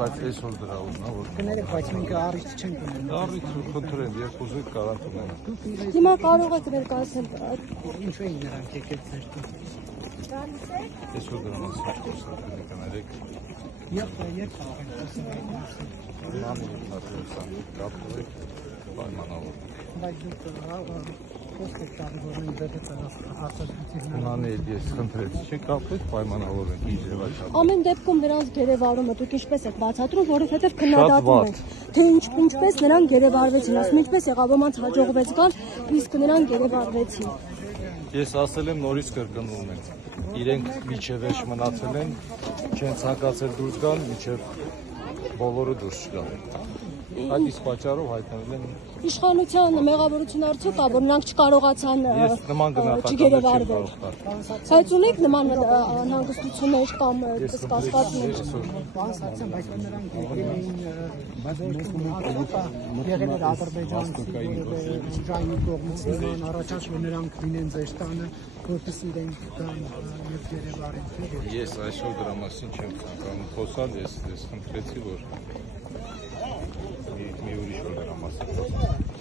բայց այսօր դրա ուզնա որ կներեք, բայց մենք առիթ չենք ունենում։ Առիթ խնդրեմ, երբ ուզեք կարող ունենալ։ Հիմա կարող եք ներկայացնել։ Ինչու էին նրանք եկել ձեր տուն։ Այսօր դրա մասին խոսել կներեք։ Երբ կարող ենք խոսել։ Կապվեք պայմանավոր։ Բայց դուք խոսք եք տալի, որ մենք դեպի հարցազրույցի Անանեի ես խնդրեցի, չէ կապվեք պայմանավոր ենք ինչ եւ այլ։ Ամեն դեպքում նրանց գերեվարումը դուք ինչպես եք բացատրում, որովհետեւ քննադատում եք, թե ինչպես նրանք գերեվարվեցին, ասում ինչպես եղավ ոմանց հաջողվեց գալ, իսկ նրանք գերեվարվեցին։ Ես ասել եմ նորից կրկնում եմ։ Իրենք միջև էջ մնացել են, չեն ցանկացել դուրս գան, միջև բոլորը դուրս չգան։ Այդ իսկ պատճառով հայտնվել են Իշխանության մեղավորություն արդյոք կա, որ նրանք չկարողացան չգերեվարվել։ Բայց ունեք նման հանգստություններ կամ կասկածներ։ բայց նրանք եղել էր ադրբեջանցի ուժային կողմից նման առաջանց, որ նրանք լինեն ձեր տանը, որպեսզի իրենք գան եւ գերեվարեն։ Ես այսօր դրա մասին չեմ ցանկանում խոսալ, ես խնդրեցի, որ մի ուրիշ օր դրա մասին խոսեմ։